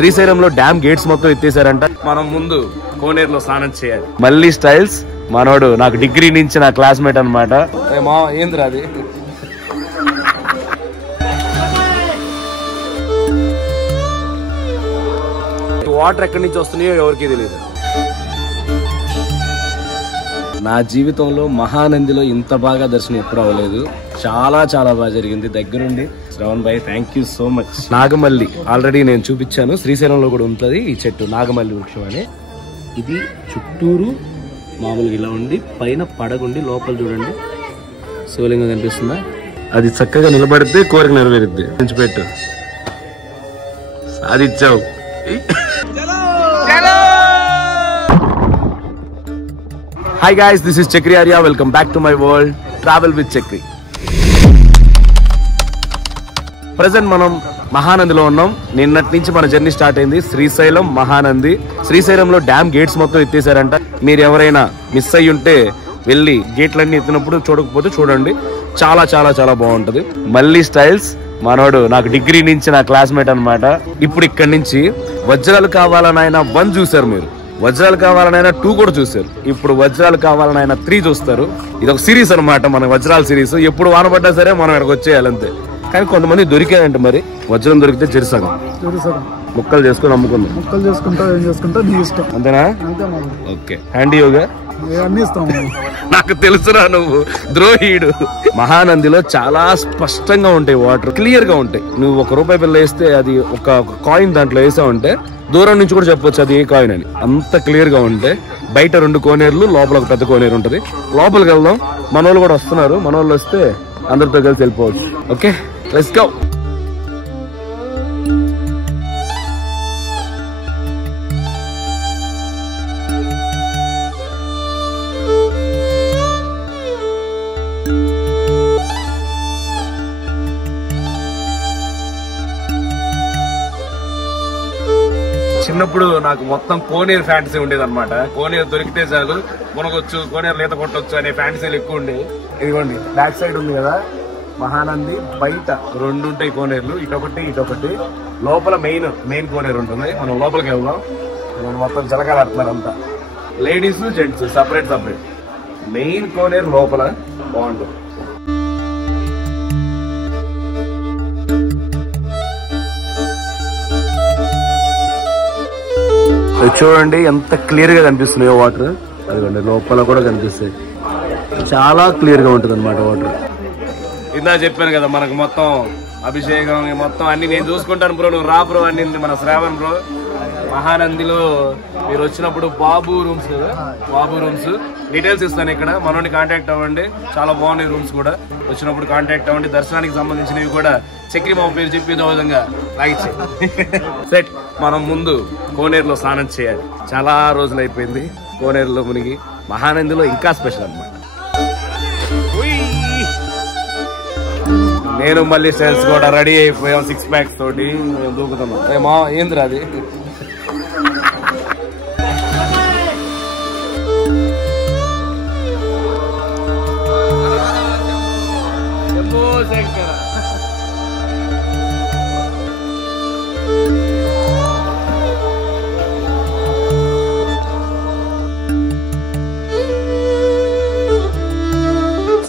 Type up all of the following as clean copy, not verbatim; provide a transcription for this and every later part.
శ్రీశైలంలో dam gates మొత్తం ఎత్తేసారంట. మనం ముందు కోనేరులో స్నానం చేయాలి. మళ్ళీ స్టైల్స్ మనోడు నాకు డిగ్రీ నుంచి నా క్లాస్మేట్ అనమాట. మా ఏంద్రా అది వాటర్ ఎక్కడి నుంచి వస్తున్నాయో ఎవరికి తెలియదు. నా జీవితంలో మహానందిలో ఇంత బాగా దర్శనం ఎప్పుడు అవ్వలేదు. చాలా చాలా బాగా జరిగింది. దగ్గరుండి శ్రవణ్ భాయ్ thank you so much. Nagamalli already నేను చూపించాను, శ్రీశైలంలో కూడా ఉంటుంది ఈ చెట్టు, నాగమల్లి వృక్షం అని. ఇది చుట్టూరు మామూలుగా ఇలా ఉండి పైన పడగుండి లోపల చూడండి శివలింగం కనిపిస్తుందా, అది చక్కగా నిలబడితే కోరిక నెరవేరుద్ది. పెట్టు సాధించావు. Hi guys, this is Chakri Arya. Welcome back to my world. Travel with Chakri. Present మనం మహానందిలో ఉన్నాం. నిన్నటి నుంచి మన జర్నీ స్టార్ట్ అయింది. శ్రీశైలం మహానంది. శ్రీశైలంలో డ్యామ్ గేట్స్ మొత్తం ఎత్తేసారంట. మీరు ఎవరైనా మిస్ అయ్యి ఉంటే వెళ్ళి గేట్లన్నీ ఎత్తినప్పుడు చూడకపోతే చూడండి. చాలా చాలా చాలా బాగుంటది. మళ్ళీ స్టైల్స్ మనోడు నాకు డిగ్రీ నుంచి నా క్లాస్మేట్ అనమాట. ఇప్పుడు ఇక్కడి నుంచి వజ్రాలు కావాలని ఆయన 1 చూసారు, మీరు వజ్రాలు కావాలని ఆయన 2 కూడా చూసారు. ఇప్పుడు వజ్రాలు కావాలని ఆయన 3 చూస్తారు. ఇది ఒక సిరీస్ అనమాట, మన వజ్రాల సిరీస్. ఎప్పుడు వానపడ్డా సరే మనం ఇక్కడికి వచ్చేయాలి అంతే. కానీ కొంతమంది దొరికాయంటే మరి వజ్రం దొరికితే చెరుసగం ముక్కలు చేసుకుని అమ్ముకుందాం. ముక్కలు చేసుకుంటా ఏం చేసుకుంటా నీ ఇష్టం అంతేనా? ఓకే. హ్యాండీ యోగా నాకు తెలుసురా, నువ్వు ద్రోహీడు. మహానందిలో చాలా స్పష్టంగా ఉంటాయి, వాటర్ క్లియర్ గా ఉంటాయి. నువ్వు 1 రూపాయి బిల్ల వేస్తే అది ఒక కాయిన్ దాంట్లో వేసావంటే దూరం నుంచి కూడా చెప్పొచ్చు అది ఏ కాయిన్ అని. అంత క్లియర్ గా ఉంటే బయట 2 కోనేరులు, లోపల ఒక పెద్ద కోనేరు ఉంటది. లోపలికి వెళ్దాం. మనోళ్ళు కూడా వస్తున్నారు. మనోళ్ళు వస్తే అందరితో కలిసి వెళ్ళిపోవచ్చు. Okay, let's go. చిన్నప్పుడు నాకు మొత్తం కోనేరు ఫ్యాంటసీ ఉండేది అనమాట. కోనేరు దొరికితే చాలు మునగొచ్చు, కోనేరు ఈత కొట్టొచ్చు అనే ఫ్యాంటసీలు ఎక్కువ ఉండేవి. ఇదిగోండి బ్యాక్ సైడ్ ఉంది కదా మహానంది, బయట 2 ఉంటాయి కోనేరులు, ఇటొకటి ఇటొకటి. లోపల మెయిన్ కోనేరు ఉంటుంది. మనం లోపలికి వెళ్దాం. మొత్తం జలకాలు ఆడుతున్నారు అంతా, లేడీస్ జెంట్స్ సపరేట్. మెయిన్ కోనేరు లోపల బాగుంటుంది. చూడండి ఎంత క్లియర్ గా కనిపిస్తున్నాయో వాటర్. అదిగోండి లోపల కూడా కనిపిస్తాయి. చాలా క్లియర్ గా ఉంటుంది అనమాట వాటర్. ఇందా చెప్పాను కదా మనకు మొత్తం అభిషేకం మొత్తం అన్ని నేను చూసుకుంటాను బ్రో, నువ్వు రా బ్రో అని మన శ్రావణ్ బ్రో. మహానందిలో మీరు వచ్చినప్పుడు బాబు రూమ్స్ డీటెయిల్స్ ఇస్తాను ఇక్కడ. మనోని కాంటాక్ట్ అవ్వండి, చాలా బాగున్నాయి రూమ్స్ కూడా. వచ్చినప్పుడు కాంటాక్ట్ అవ్వండి. దర్శనానికి సంబంధించినవి కూడా చక్రి మామ పేరు చెప్పి ఏదో విధంగా లాగిచ్చే సెట్. మనం ముందు కోనేరులో స్నానం చేయాలి. చాలా రోజులు అయిపోయింది కోనేరులో మునిగి. మహానందిలో ఇంకా స్పెషల్ అనమాట. నేను మళ్ళీ సెల్స్ కూడా రెడీ అయిపోయాం 6 ప్యాక్స్ తోటి మేము దూకుతున్నాం. మా ఏంద్రా అది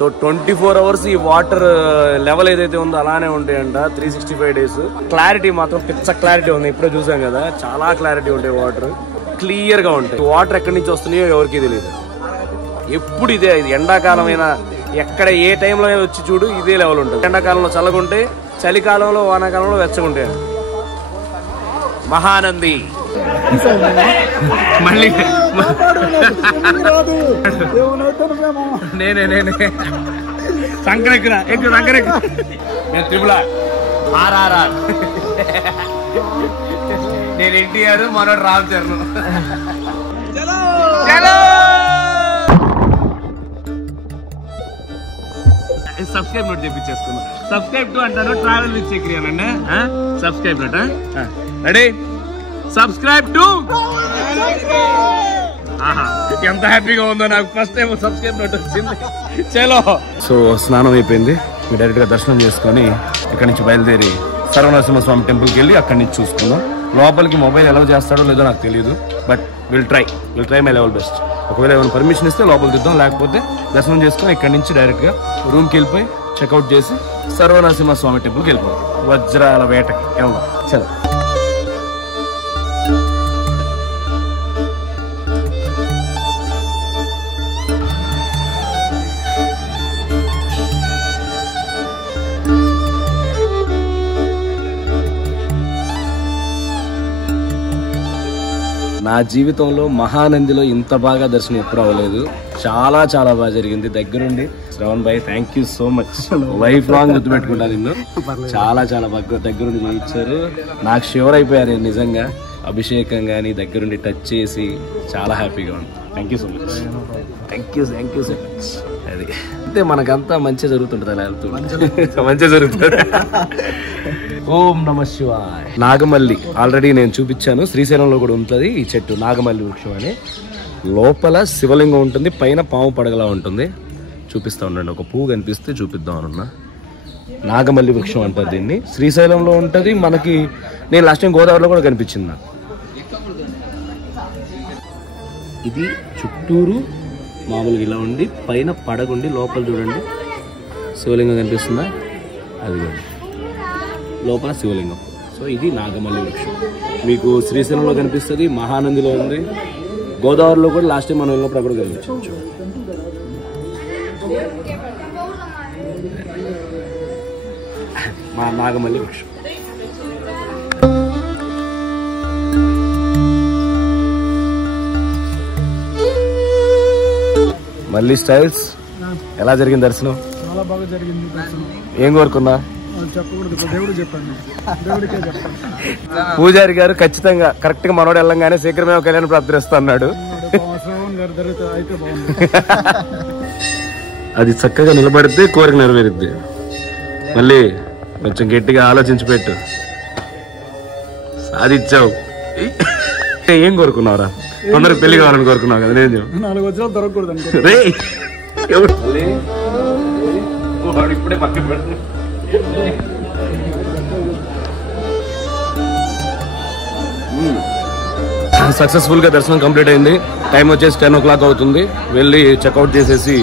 సో 24 hours ఈ వాటర్ లెవెల్ ఏదైతే ఉందో అలానే ఉంటాయంట 365 days. క్లారిటీ మాత్రం పిచ్చ క్లారిటీ ఉంది. ఇప్పుడే చూసాం కదా, చాలా క్లారిటీ ఉంటాయి. వాటర్ క్లియర్ గా ఉంటాయి. వాటర్ ఎక్కడి నుంచి వస్తున్నాయో ఎవరికి తెలియదు. ఎప్పుడు ఇదే, ఇది ఎండాకాలం అయినా ఎక్కడ ఏ టైంలో వచ్చి చూడు ఇదే లెవెల్ ఉంటుంది. ఎండాకాలంలో చల్లగుంటాయి, చలికాలంలో వానాకాలంలో వెచ్చగుంటాయి. మహానంది మళ్ళీ నేనే సంక్రెక్కురా నేను త్రిపుల ఆర్ఆర్ఆర్. నేను ఎన్టీఆర్, మనోడు రామ్ చరణ్. సబ్స్క్రైబ్ నోట్ చేపించేసుకున్నాం. సబ్స్క్రైబ్ టు అంటాను, ట్రావెల్ విత్ చక్రి అనండి. Subscribe note ready. Subscribe to. ఎంత హ్యాపీగా ఉందో నాకు. ఫస్ట్ టైం సబ్స్క్రైబ్ నోట్ వచ్చింది. చలో. సో స్నానం అయిపోయింది. డైరెక్ట్ గా దర్శనం చేసుకొని ఇక్కడి నుంచి బయలుదేరి సర్వనరసింహస్వామి టెంపుల్కి వెళ్ళి అక్కడి నుంచి చూసుకుందాం. లోపలికి మొబైల్ అలౌ చేస్తాడో లేదో నాకు తెలియదు, but will try my level best. ఒకవేళ ఏమైనా పర్మిషన్ ఇస్తే లోపల దిద్దాం, లేకపోతే దర్శనం చేసుకుని ఇక్కడి నుంచి డైరెక్ట్గా రూమ్కి వెళ్ళిపోయి చెక్అవుట్ చేసి సర్వనరసింహ స్వామి టెంపుల్కి వెళ్ళిపోతాం. వజ్రాల వేటకి వెళ్దాం. చలో. నా జీవితంలో మహానందిలో ఇంత బాగా దర్శనం ఎప్పుడు అవ్వలేదు. చాలా చాలా బాగా జరిగింది. దగ్గరుండి శ్రవణ్ భాయ్ thank you so much. Life long గుర్తుపెట్టుకుంటా నిన్ను. చాలా చాలా బాగా దగ్గరుండి చేయించారు. నాకు షూర్ అయిపోయారు నిజంగా. అభిషేకం కానీ దగ్గరుండి టచ్ చేసి చాలా హ్యాపీగా ఉంది. Thank you so much. Thank you so much. అది అంటే మనకంతా మంచిగా జరుగుతుంటుంది, అలా వెళ్తుంది మంచిగా జరుగుతుంది. ఓం నమ శివాయ. నాగమల్లి ఆల్రెడీ నేను చూపించాను, శ్రీశైలంలో కూడా ఉంటుంది ఈ చెట్టు, నాగమల్లి వృక్షం అని. లోపల శివలింగం ఉంటుంది, పైన పాము పడగలా ఉంటుంది. చూపిస్తా ఉండండి, ఒక పువ్వు కనిపిస్తే చూపిద్దాం అనున్నా. నాగమల్లి వృక్షం అంటారు దీన్ని. శ్రీశైలంలో ఉంటుంది. మనకి నేను లాస్ట్ టైం గోదావరిలో కూడా కనిపించింది నాకు. ఇది చుట్టూరు మామూలుగా ఇలా ఉండి పైన పడగుండి లోపల చూడండి శివలింగం కనిపిస్తుందా, అది లోపల శివలింగం. సో ఇది నాగమల్లి వృక్షం. మీకు శ్రీశైలంలో కనిపిస్తుంది, మహానందిలో ఉంది, గోదావరిలో కూడా లాస్ట్ టైం మనం వెళ్ళినప్పుడు అక్కడ కనిపించవచ్చు. మా నాగమల్లి వృక్షం. మళ్ళీ స్టైల్స్ ఎలా జరిగింది దర్శనం? చాలా బాగా జరిగింది దర్శనం. ఏం కోరుకున్నా? చెప్పకూడదు, దేవుడు చెప్పండి, దేవుడికే చెప్పండి. పూజారి గారు ఖచ్చితంగా కరెక్ట్ గా మనోడు వెళ్ళంగానే శీఘ్రమే ఒక కళ్యాణం ప్రాప్తిస్తా అన్నాడు. శ్రవణ్ గారు జరిగితే అయితే బాగుంది. అది చక్కగా నిలబడితే కోరిక నెరవేరుద్ది. మళ్ళీ కొంచెం గట్టిగా ఆలోచించి పెట్టు. సాధించావు. ఏం కోరుకున్నావురా? అందరికి పెళ్లి కావాలని కోరుకున్నావు కదా. నేను 4 వజ్రాలు దొరకకూడదు అనుకో. ఇప్పుడే పక్కన పెడుతున్నా. సక్సెస్ఫుల్ గా దర్శనం కంప్లీట్ అయింది. టైం వచ్చేసి 10 o'clock అవుతుంది. వెళ్ళి చెక్అవుట్ చేసేసి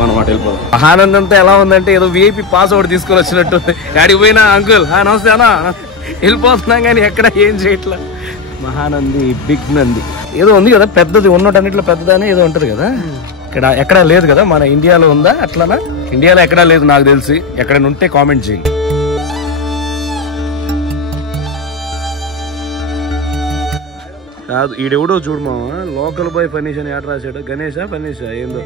మనం అటు వెళ్ళిపోతాం. ఆనందం అంతా ఎలా ఉందంటే ఏదో విఐపి పాస్ అవుట్ తీసుకొని వచ్చినట్టు. యాడికి పోయినా అంకుల్ నమస్తే అన్నా వెళ్ళిపోతున్నాం, కానీ ఎక్కడ ఏం చేయట్లా. మహానంది, బిగ్ నంది ఏదో ఉంది కదా పెద్దది, ఉన్నటన్నిట్లో పెద్దదని ఏదో ఉంటది కదా. ఇక్కడ ఎక్కడా లేదు కదా, మన ఇండియాలో ఉందా అట్లానా? ఇండియాలో ఎక్కడా లేదు నాకు తెలిసి. ఎక్కడైనా ఉంటే కామెంట్ చేయండి. కాదు ఈడెవడో చూడు మామ, లోకల్ బాయ్ ఫనీష్ అని యాడ్ రాశాడు. గణేషా ఫనీషా ఏందో,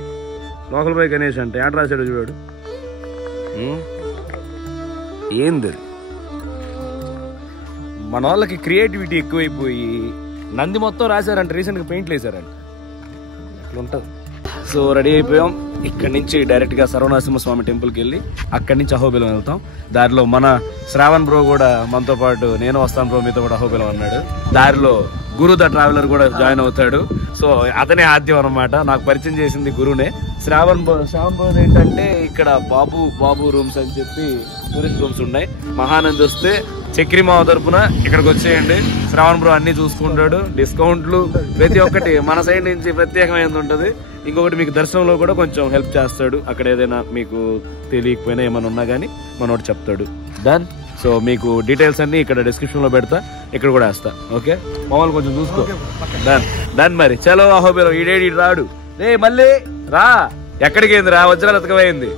లోకల్ బాయ్ గణేష్ అంటే యాడ్ రాశాడు చూడాడు. ఏంది మన వాళ్ళకి క్రియేటివిటీ ఎక్కువైపోయి నంది మొత్తం రాశారంట, రీసెంట్గా పెయింట్లు వేసారంట. అట్లా ఉంటుంది. సో రెడీ అయిపోయాం. ఇక్కడ నుంచి డైరెక్ట్ గా సర్వనరసింహ స్వామి టెంపుల్కి వెళ్ళి అక్కడి నుంచి అహోబిలం వెళ్తాం. దారిలో మన శ్రావణ్ బ్రో కూడా మనతో పాటు, నేను వస్తాను బ్రో మీతో కూడా అహోబిలం అన్నాడు. దారిలో గురు ద ట్రావెలర్ కూడా జాయిన్ అవుతాడు. సో అతనే ఆద్యం అనమాట, నాకు పరిచయం చేసింది గురునే. శ్రావణ్ బ్రో ఏంటంటే ఇక్కడ బాబు రూమ్స్ అని చెప్పి టూరిస్ట్ రూమ్స్ ఉన్నాయి. మహానంది వస్తే చక్రిమావ తరపున ఇక్కడికి వచ్చేయండి. శ్రావణ్ బ్రో అన్ని చూసుకుంటాడు, డిస్కౌంట్లు ప్రతి ఒక్కటి మన సైడ్ నుంచి ప్రత్యేకమైనది ఉంటుంది. ఇంకొకటి మీకు దర్శనంలో కూడా కొంచెం హెల్ప్ చేస్తాడు. అక్కడ ఏదైనా మీకు తెలియకపోయినా ఏమైనా ఉన్నా కానీ మనోడు చెప్తాడు. డన్. సో మీకు డీటెయిల్స్ అన్ని ఇక్కడ డిస్క్రిప్షన్ లో పెడతా, ఇక్కడ కూడా వేస్తా. ఓకే మామూలు కొంచెం చూసుకో. డన్ మరి చలో అహోబిలం. ఈడేడి రాడు రే, మళ్ళీ రా. ఎక్కడికి ఏంది రా, వజ్రాలు ఎతకమైంది.